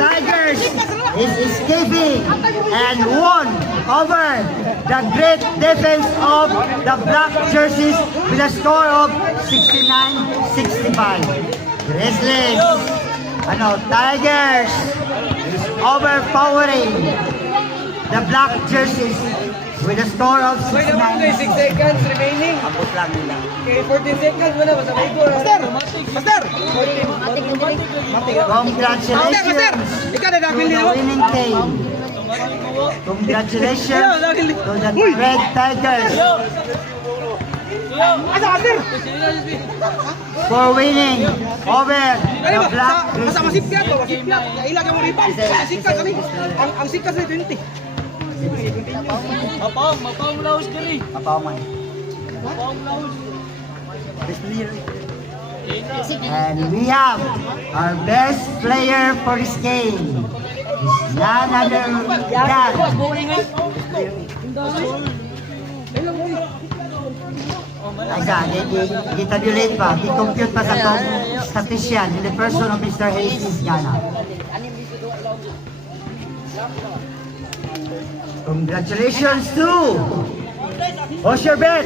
Tigers is escaping and won over the great defense of the Black Jerseys with a score of 69-65. Grizzlies, Tigers is overpowering the Black Jerseys with a score of 69. 6 seconds remaining. Abot lang nila. Okay, 14 seconds mo na. Masabay ko. Master! Congratulations Ikaw na to the winning team. Congratulations to the Red Tigers for winning over the Black Masa Grizzlies. masipyat to. Masipyat. Kailan ka mo riban. Ang sikas kami. Ang sikas na 20. Mapaw mo laos diri. Mapaman. And we have our best player for this game. Is none other than i-tabulate pa, i-compute pa sa statistician in the person of Mr. Hayes Isgana. Congratulations to Osher Bet.